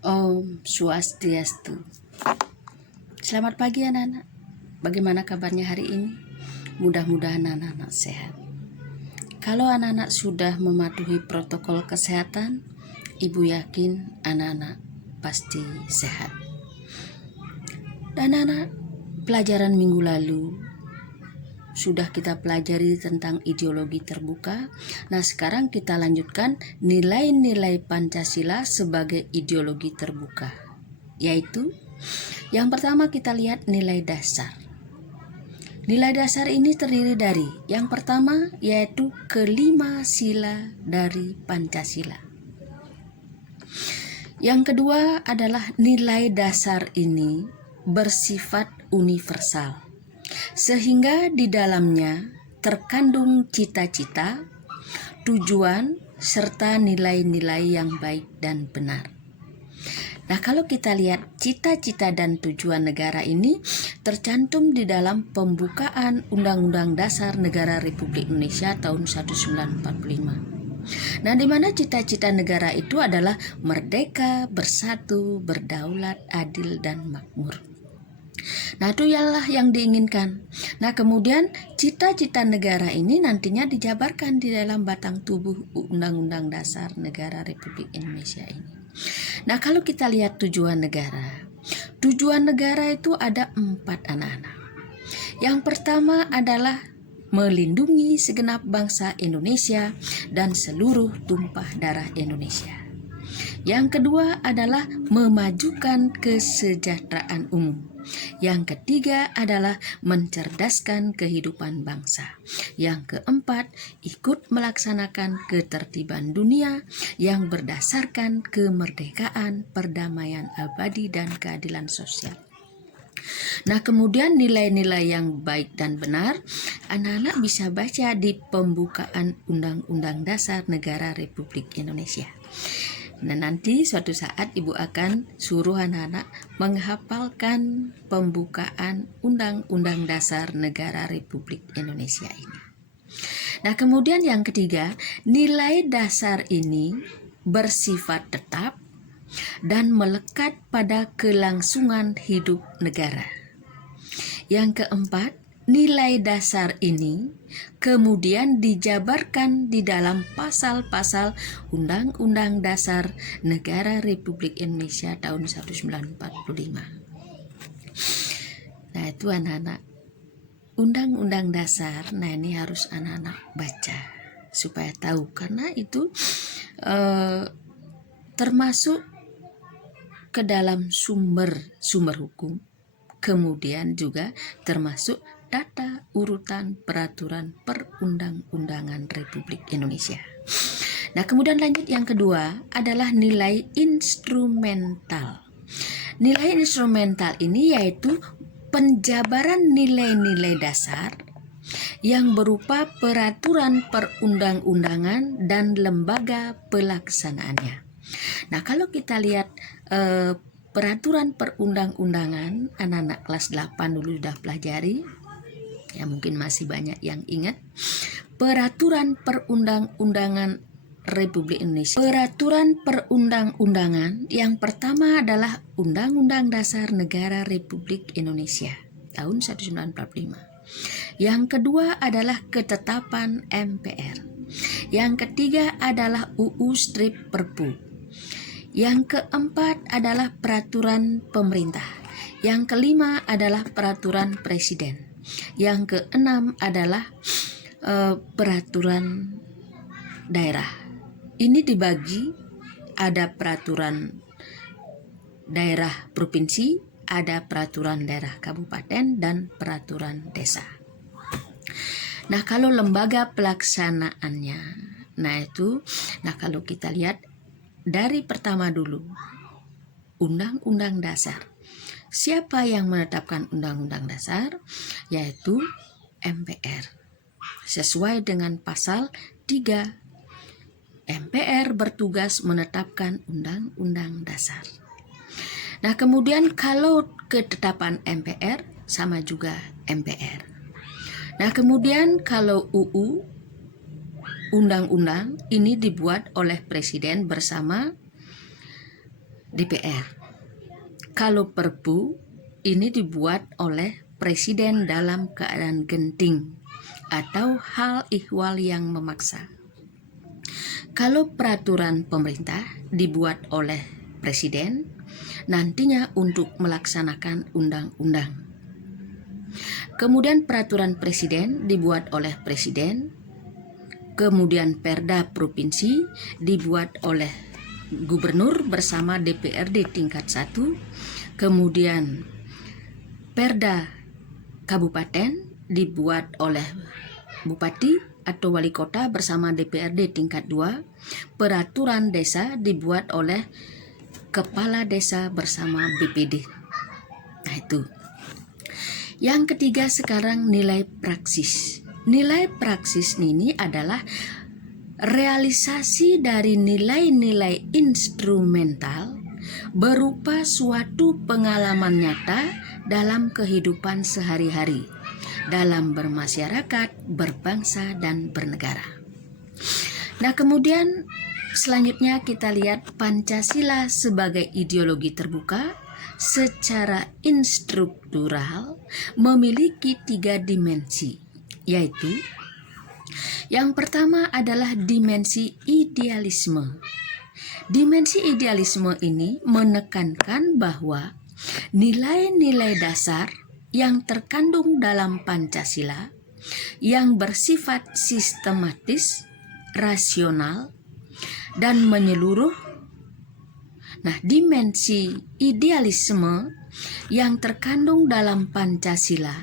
Om Swastiastu. Selamat pagi anak-anak. Bagaimana kabarnya hari ini? Mudah-mudahan anak-anak sehat. Kalau anak-anak sudah mematuhi protokol kesehatan, Ibu yakin anak-anak pasti sehat. Dan anak, pelajaran minggu lalu sudah kita pelajari tentang ideologi terbuka. Nah, sekarang kita lanjutkan nilai-nilai Pancasila sebagai ideologi terbuka. Yaitu, yang pertama kita lihat nilai dasar. Nilai dasar ini terdiri dari yang pertama yaitu kelima sila dari Pancasila. Yang kedua adalah nilai dasar ini bersifat universal, sehingga di dalamnya terkandung cita-cita, tujuan, serta nilai-nilai yang baik dan benar. Nah, kalau kita lihat cita-cita dan tujuan negara ini tercantum di dalam pembukaan Undang-Undang Dasar Negara Republik Indonesia tahun 1945. Nah, di mana cita-cita negara itu adalah merdeka, bersatu, berdaulat, adil, dan makmur. Nah, itu ialah yang diinginkan. Nah, kemudian cita-cita negara ini nantinya dijabarkan di dalam batang tubuh Undang-Undang Dasar Negara Republik Indonesia ini. Nah, kalau kita lihat tujuan negara itu ada 4 anak-anak. Yang pertama adalah melindungi segenap bangsa Indonesia dan seluruh tumpah darah Indonesia. Yang kedua adalah memajukan kesejahteraan umum. Yang ketiga adalah mencerdaskan kehidupan bangsa. Yang keempat, ikut melaksanakan ketertiban dunia yang berdasarkan kemerdekaan, perdamaian abadi, dan keadilan sosial. Nah, kemudian nilai-nilai yang baik dan benar, anak-anak bisa baca di pembukaan Undang-Undang Dasar Negara Republik Indonesia. Nah, nanti suatu saat Ibu akan suruh anak-anak menghafalkan pembukaan Undang-Undang Dasar Negara Republik Indonesia ini. Nah, kemudian yang ketiga, nilai dasar ini bersifat tetap dan melekat pada kelangsungan hidup negara. Yang keempat, nilai dasar ini kemudian dijabarkan di dalam pasal-pasal Undang-Undang Dasar Negara Republik Indonesia tahun 1945. Nah, itu anak-anak, Undang-Undang Dasar, nah ini harus anak-anak baca supaya tahu, karena itu termasuk ke dalam sumber hukum, kemudian juga termasuk data urutan peraturan perundang-undangan Republik Indonesia. Nah, kemudian lanjut yang kedua adalah nilai instrumental. Nilai instrumental ini yaitu penjabaran nilai-nilai dasar yang berupa peraturan perundang-undangan dan lembaga pelaksanaannya. Nah, kalau kita lihat peraturan perundang-undangan, anak-anak kelas 8 dulu sudah pelajari, ya mungkin masih banyak yang ingat. Peraturan perundang-undangan Republik Indonesia. Peraturan perundang-undangan yang pertama adalah Undang-Undang Dasar Negara Republik Indonesia tahun 1945. Yang kedua adalah ketetapan MPR. Yang ketiga adalah UU Strip Perpu. Yang keempat adalah peraturan pemerintah. Yang kelima adalah peraturan presiden. Yang keenam adalah peraturan daerah. Ini dibagi, ada peraturan daerah provinsi, ada peraturan daerah kabupaten, dan peraturan desa. Nah, kalau lembaga pelaksanaannya, nah kalau kita lihat dari pertama dulu, Undang-Undang Dasar. Siapa yang menetapkan Undang-Undang Dasar? Yaitu MPR. Sesuai dengan pasal 3, MPR bertugas menetapkan Undang-Undang Dasar. Nah, kemudian kalau ketetapan MPR sama juga MPR. Nah, kemudian kalau UU, undang-undang ini dibuat oleh presiden bersama DPR. Kalau Perpu ini dibuat oleh Presiden dalam keadaan genting atau hal ihwal yang memaksa. Kalau peraturan pemerintah dibuat oleh Presiden, nantinya untuk melaksanakan undang-undang. Kemudian peraturan Presiden dibuat oleh Presiden, kemudian Perda Provinsi dibuat oleh Gubernur bersama DPRD tingkat 1, kemudian Perda Kabupaten dibuat oleh Bupati atau Wali Kota bersama DPRD tingkat 2, peraturan desa dibuat oleh Kepala Desa bersama BPD. Nah itu. Yang ketiga sekarang nilai praksis. Nilai praksis ini adalah realisasi dari nilai-nilai instrumental berupa suatu pengalaman nyata dalam kehidupan sehari-hari, dalam bermasyarakat, berbangsa, dan bernegara. Nah, kemudian selanjutnya kita lihat Pancasila sebagai ideologi terbuka secara instruktural memiliki 3 dimensi, yaitu yang pertama adalah dimensi idealisme. Dimensi idealisme ini menekankan bahwa nilai-nilai dasar yang terkandung dalam Pancasila yang bersifat sistematis, rasional, dan menyeluruh. Nah, dimensi idealisme yang terkandung dalam Pancasila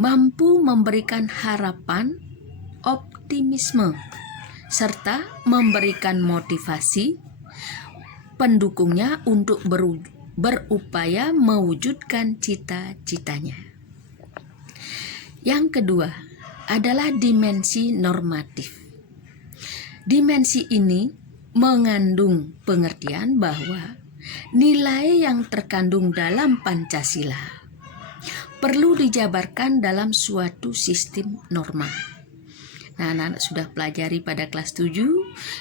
mampu memberikan harapan, optimisme, serta memberikan motivasi pendukungnya untuk berupaya mewujudkan cita-citanya. Yang kedua adalah dimensi normatif. Dimensi ini mengandung pengertian bahwa nilai yang terkandung dalam Pancasila perlu dijabarkan dalam suatu sistem norma. Nah, anak-anak sudah pelajari pada kelas 7,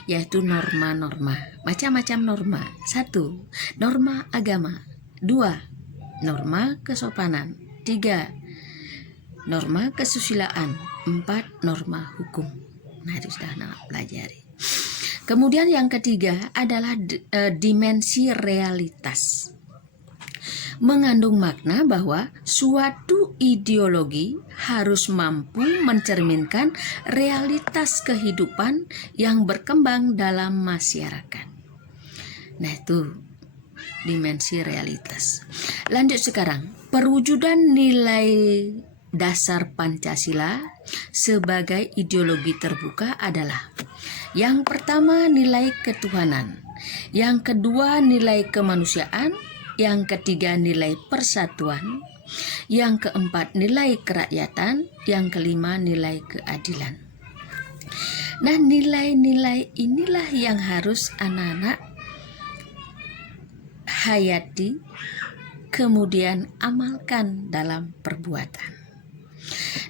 yaitu norma-norma. Macam-macam norma. 1. Norma agama. 2. Norma kesopanan. 3. Norma kesusilaan. 4. Norma hukum. Nah, itu sudah anak pelajari. Kemudian yang ketiga adalah dimensi realitas. Mengandung makna bahwa suatu ideologi harus mampu mencerminkan realitas kehidupan yang berkembang dalam masyarakat. Nah, itu dimensi realitas. Lanjut sekarang, perwujudan nilai dasar Pancasila sebagai ideologi terbuka adalah: yang pertama, nilai ketuhanan; yang kedua, nilai kemanusiaan; yang ketiga, nilai persatuan; yang keempat, nilai kerakyatan; yang kelima, nilai keadilan. Nah, nilai-nilai inilah yang harus anak-anak hayati, kemudian amalkan dalam perbuatan.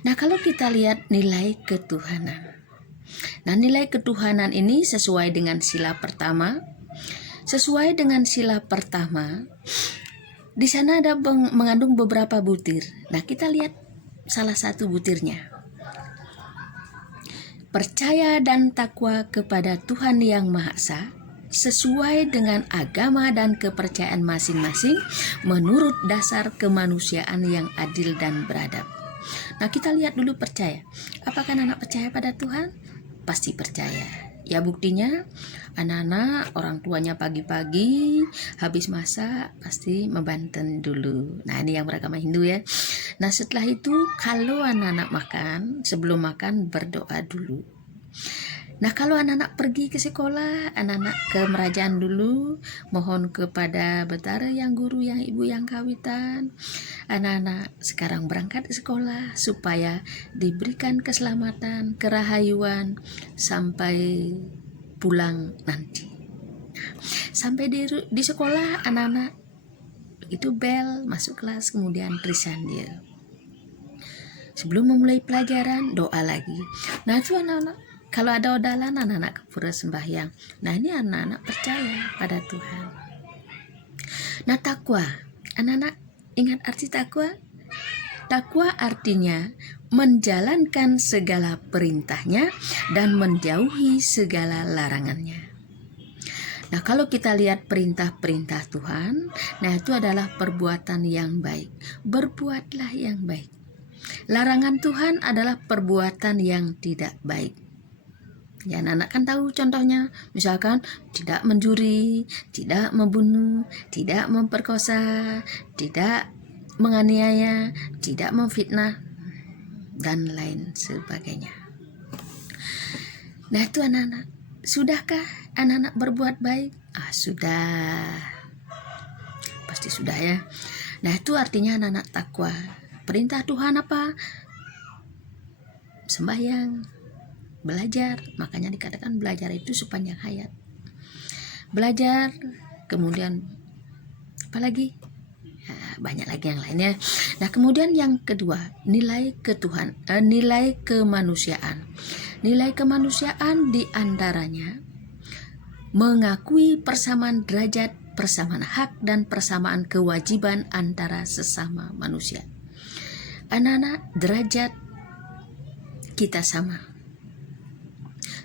Nah, kalau kita lihat nilai ketuhanan. Nah, nilai ketuhanan ini sesuai dengan sila pertama. Sesuai dengan sila pertama, di sana ada mengandung beberapa butir. Nah, kita lihat salah satu butirnya. Percaya dan takwa kepada Tuhan Yang Maha Esa sesuai dengan agama dan kepercayaan masing-masing menurut dasar kemanusiaan yang adil dan beradab. Nah, kita lihat dulu percaya. Apakah anak percaya pada Tuhan? Pasti percaya. Ya, buktinya anak-anak orang tuanya pagi-pagi habis masak pasti membanten dulu. Nah, ini yang beragama Hindu ya. Nah, setelah itu kalau anak-anak makan, sebelum makan berdoa dulu. Nah, kalau anak-anak pergi ke sekolah, anak-anak ke merajaan dulu, mohon kepada Betara yang guru, yang ibu yang kawitan, anak-anak sekarang berangkat ke sekolah supaya diberikan keselamatan, kerahayuan sampai pulang nanti. Sampai di sekolah, anak-anak itu bel masuk kelas, kemudian risan dia. Sebelum memulai pelajaran, doa lagi. Nah, itu anak-anak kalau ada odalan, anak-anak ke pura sembahyang. Nah, ini anak-anak percaya pada Tuhan. Nah, takwa, anak-anak ingat arti takwa? Takwa artinya menjalankan segala perintahnya dan menjauhi segala larangannya. Nah, kalau kita lihat perintah-perintah Tuhan, nah itu adalah perbuatan yang baik. Berbuatlah yang baik. Larangan Tuhan adalah perbuatan yang tidak baik. Ya, anak-anak kan tahu contohnya, misalkan tidak mencuri, tidak membunuh, tidak memperkosa, tidak menganiaya, tidak memfitnah, dan lain sebagainya. Nah, itu anak-anak. Sudahkah anak-anak berbuat baik? Sudah. Pasti sudah ya. Nah, itu artinya anak-anak takwa. Perintah Tuhan apa? Sembahyang, belajar. Makanya dikatakan belajar itu sepanjang hayat. Belajar, kemudian apalagi? Banyak lagi yang lainnya. Nah, kemudian yang kedua, nilai kemanusiaan. Nilai kemanusiaan diantaranya mengakui persamaan derajat, persamaan hak, dan persamaan kewajiban antara sesama manusia. Anak-anak, derajat kita sama,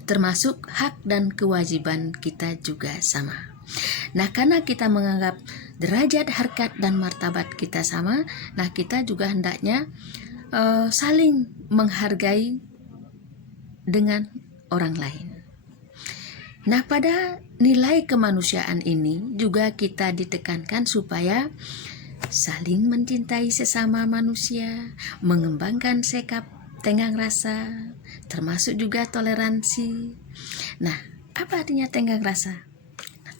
termasuk hak dan kewajiban kita juga sama. Nah, karena kita menganggap derajat, harkat, dan martabat kita sama, nah kita juga hendaknya saling menghargai dengan orang lain. Nah, pada nilai kemanusiaan ini juga kita ditekankan supaya saling mencintai sesama manusia, mengembangkan sikap tenggang rasa, termasuk juga toleransi. Nah, apa artinya tenggang rasa?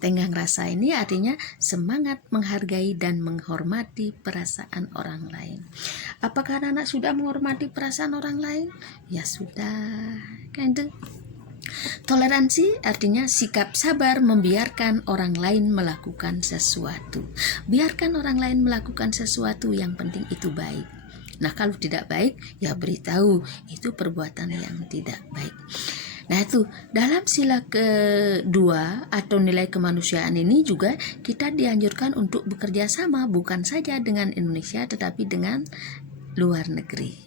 Tenggang rasa ini artinya semangat menghargai dan menghormati perasaan orang lain. Apakah anak-anak sudah menghormati perasaan orang lain? Ya sudah, kan itu. Toleransi artinya sikap sabar membiarkan orang lain melakukan sesuatu. Biarkan orang lain melakukan sesuatu, yang penting itu baik. Nah, kalau tidak baik, ya beritahu itu perbuatan yang tidak baik. Nah, itu dalam sila kedua atau nilai kemanusiaan ini juga kita dianjurkan untuk bekerja sama, bukan saja dengan Indonesia tetapi dengan luar negeri.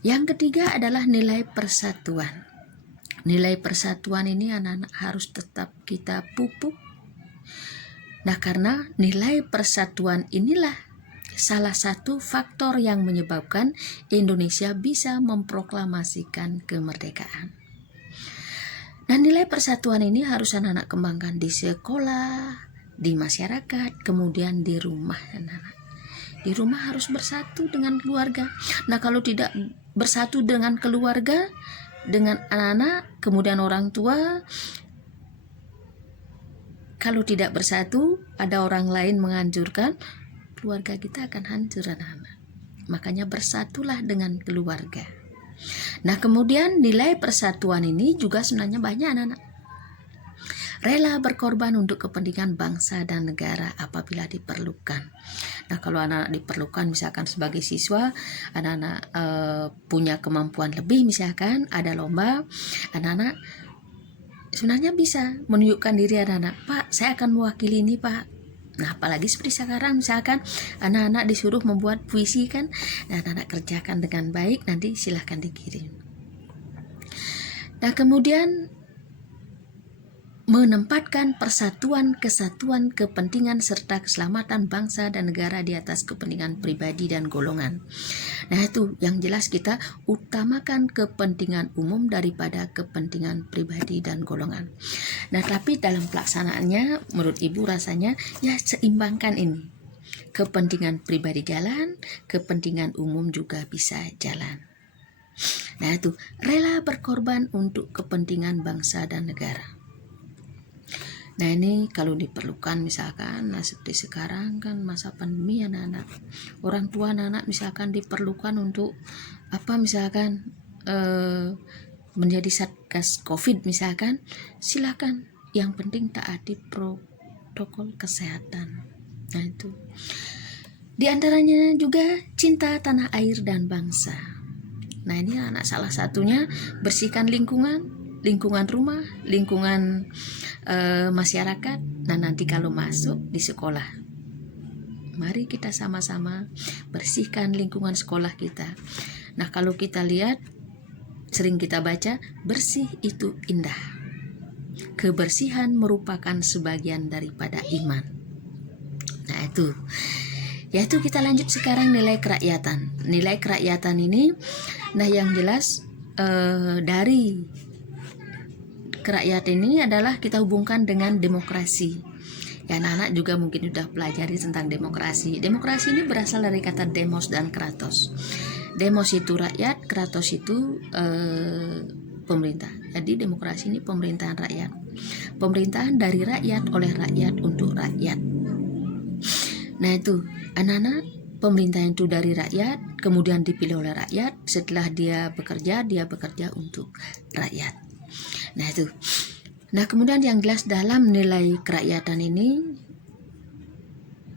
Yang ketiga adalah nilai persatuan. Nilai persatuan ini anak-anak harus tetap kita pupuk. Nah, karena nilai persatuan inilah salah satu faktor yang menyebabkan Indonesia bisa memproklamasikan kemerdekaan. Nah, nilai persatuan ini harus anak-anak kembangkan di sekolah, di masyarakat, kemudian di rumah anak-anak. Di rumah harus bersatu dengan keluarga. Nah, kalau tidak bersatu dengan keluarga, dengan anak-anak, kemudian orang tua, kalau tidak bersatu, ada orang lain menganjurkan, keluarga kita akan hancur anak-anak. Makanya bersatulah dengan keluarga. Nah, kemudian nilai persatuan ini juga sebenarnya banyak anak-anak. Rela berkorban untuk kepentingan bangsa dan negara apabila diperlukan. Nah, kalau anak-anak diperlukan, misalkan sebagai siswa, anak-anak punya kemampuan lebih, misalkan ada lomba, anak-anak sebenarnya bisa menunjukkan diri anak-anak, Pak, saya akan mewakili ini, Pak. Nah, apalagi seperti sekarang, misalkan anak-anak disuruh membuat puisi kan, nah, anak-anak kerjakan dengan baik, nanti silahkan dikirim. Nah, kemudian menempatkan persatuan, kesatuan, kepentingan, serta keselamatan bangsa dan negara di atas kepentingan pribadi dan golongan. Nah, itu yang jelas kita utamakan kepentingan umum daripada kepentingan pribadi dan golongan. Nah, tapi dalam pelaksanaannya menurut Ibu rasanya ya seimbangkan ini. Kepentingan pribadi jalan, kepentingan umum juga bisa jalan. Nah, itu rela berkorban untuk kepentingan bangsa dan negara. Nah, ini kalau diperlukan misalkan, nah seperti sekarang kan masa pandemi anak-anak, orang tua anak-anak misalkan diperlukan untuk apa misalkan menjadi satgas COVID misalkan, silakan, yang penting taati protokol kesehatan. Nah, itu di antaranya juga cinta tanah air dan bangsa. Nah, ini anak salah satunya bersihkan lingkungan rumah, lingkungan masyarakat. Nah, nanti kalau masuk di sekolah, Mari kita sama-sama bersihkan lingkungan sekolah kita. Nah, kalau kita lihat, sering kita baca, bersih itu indah. Kebersihan merupakan sebagian daripada iman. Nah, itu. Yaitu kita lanjut sekarang nilai kerakyatan. Nilai kerakyatan ini, nah yang jelas dari kerakyatan ini adalah kita hubungkan dengan demokrasi. Ya, anak-anak juga mungkin sudah pelajari tentang demokrasi. Demokrasi ini berasal dari kata demos dan kratos. Demos itu rakyat, kratos itu pemerintah. Jadi demokrasi ini pemerintahan rakyat. Pemerintahan dari rakyat, oleh rakyat, untuk rakyat. Nah itu, anak-anak, pemerintahan itu dari rakyat, kemudian dipilih oleh rakyat. Setelah dia bekerja untuk rakyat. Nah itu. Nah kemudian yang jelas dalam nilai kerakyatan ini,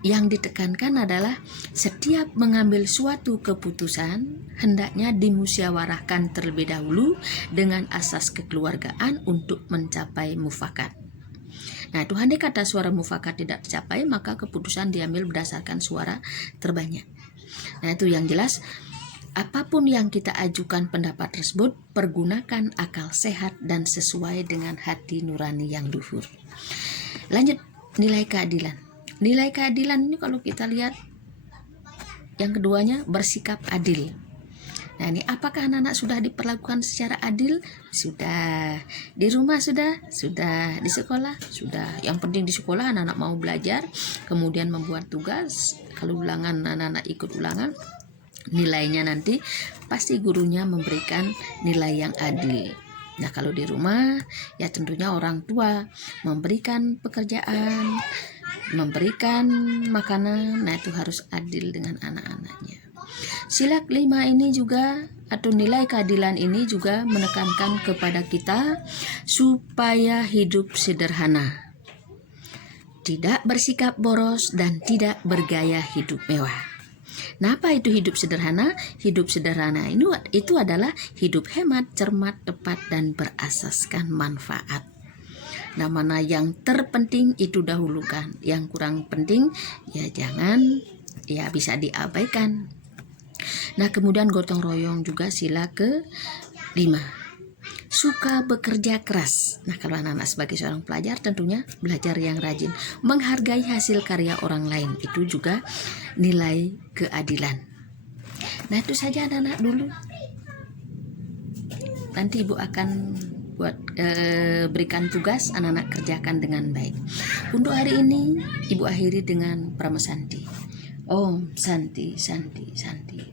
yang ditekankan adalah setiap mengambil suatu keputusan hendaknya dimusyawarahkan terlebih dahulu dengan asas kekeluargaan untuk mencapai mufakat. Nah itu, andai kata suara mufakat tidak tercapai, maka keputusan diambil berdasarkan suara terbanyak. Nah itu yang jelas, apapun yang kita ajukan pendapat tersebut, pergunakan akal sehat dan sesuai dengan hati nurani yang luhur. Lanjut, nilai keadilan. Nilai keadilan ini kalau kita lihat, yang keduanya bersikap adil. Nah ini, apakah anak-anak sudah diperlakukan secara adil? Sudah. Di rumah sudah. Di sekolah sudah. Yang penting di sekolah anak-anak mau belajar, kemudian membuat tugas. Kalau ulangan, anak-anak ikut ulangan, nilainya nanti pasti gurunya memberikan nilai yang adil. Nah kalau di rumah, ya tentunya orang tua memberikan pekerjaan, memberikan makanan. Nah itu harus adil dengan anak-anaknya. Sila 5 ini juga, atau nilai keadilan ini juga menekankan kepada kita supaya hidup sederhana, tidak bersikap boros, dan tidak bergaya hidup mewah. Nah, apa itu hidup sederhana? Hidup sederhana itu adalah hidup hemat, cermat, tepat, dan berasaskan manfaat. Nah, mana yang terpenting itu dahulukan, yang kurang penting ya jangan, ya bisa diabaikan. Nah, kemudian gotong royong juga sila ke-5. Suka bekerja keras. Nah, kalau anak-anak sebagai seorang pelajar tentunya belajar yang rajin, menghargai hasil karya orang lain, itu juga nilai keadilan. Nah, itu saja anak-anak dulu. Nanti Ibu akan berikan tugas, anak-anak kerjakan dengan baik. Untuk hari ini Ibu akhiri dengan Prama Santi. Om Santi Santi Santi.